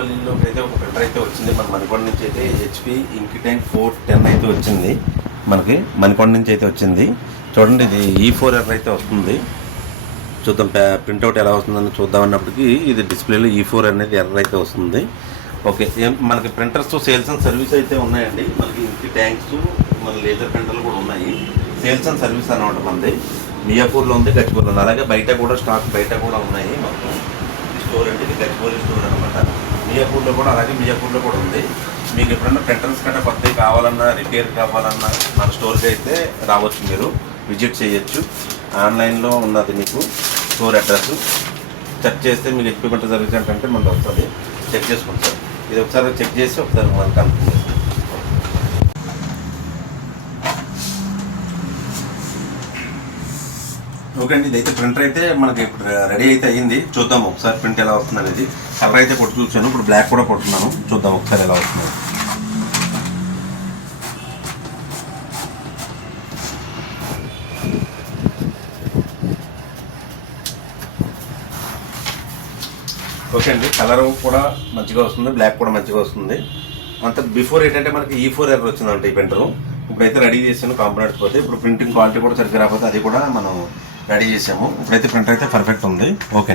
దీపావళిలోకి అయితే ఒక ప్రింటర్ అయితే వచ్చింది మన మణికొండ నుంచి అయితే హెచ్పి ఇంక్ ట్యాంక్ 410 అయితే వచ్చింది మనకి మణికొండ నుంచి అయితే వచ్చింది. చూడండి ఇది E4R అయితే వస్తుంది. చూద్దాం ప్రింట్అవుట్ ఎలా వస్తుందని చూద్దాం అన్నప్పటికీ ఇది డిస్ప్లేలో E4 అనేది ఎర్రర్ అయితే వస్తుంది. ఓకే, మనకి ప్రింటర్స్ సేల్స్ అండ్ సర్వీస్ అయితే ఉన్నాయండి. మనకి ఇంక్ ట్యాంక్స్ మన లేజర్ ప్రింటర్లు కూడా ఉన్నాయి. సేల్స్ అండ్ సర్వీస్ అనమాట మనది మియాపూర్లో ఉంది, గచ్చిబౌలిలో ఉంది. అలాగే బయట కూడా స్టాక్ బయట కూడా ఉన్నాయి. మొత్తం స్టోర్ అంటే ఇది గచ్చిబౌలి స్టోర్ అనమాట. మియాపూర్లో కూడా అలాగే మియాపూర్లో కూడా ఉంది. మీకు ఎప్పుడన్నా ప్రింటర్స్ కంటే కొత్తవి కావాలన్నా రిపేర్ కావాలన్నా మన స్టోర్కి అయితే రావచ్చు, మీరు విజిట్ చేయొచ్చు. ఆన్లైన్లో ఉన్నది మీకు స్టోర్ అడ్రస్ చెక్ చేస్తే మీకు హెచ్పి ప్రింటర్ సర్వీస్ అంటే మనకు వస్తుంది. చెక్ చేసుకుంటారు. ఇది ఒకసారి చెక్ చేసి ఒకసారి మనకు కన్ఫర్మ్ చేస్తాం. ఓకే అండి, ఇదైతే ప్రింటర్ అయితే మనకి ఇప్పుడు రెడీ అయితే అయ్యింది. చూద్దాం ఒకసారి ప్రింట్ ఎలా వస్తుంది అనేది. కలర్ అయితే కొట్టు చూసాను, ఇప్పుడు బ్లాక్ కూడా కొడుతున్నాను. చూద్దాం ఒకసారి ఎలా వస్తుంది. ఓకే అండి, కలర్ కూడా మంచిగా వస్తుంది, బ్లాక్ కూడా మంచిగా వస్తుంది. అంత బిఫోర్ ఏంటంటే మనకి E4R వచ్చిందంటే ఈ ప్రింటరు. ఇప్పుడైతే రెడీ చేసాను కాంపోనెంట్స్ పోతే. ఇప్పుడు ప్రింటింగ్ క్వాలిటీ కూడా సరిగ్గా రాకపోతే అది కూడా మనం రెడీ చేసాము. ఇప్పుడైతే ప్రింటర్ అయితే పర్ఫెక్ట్ ఉంది. ఓకే.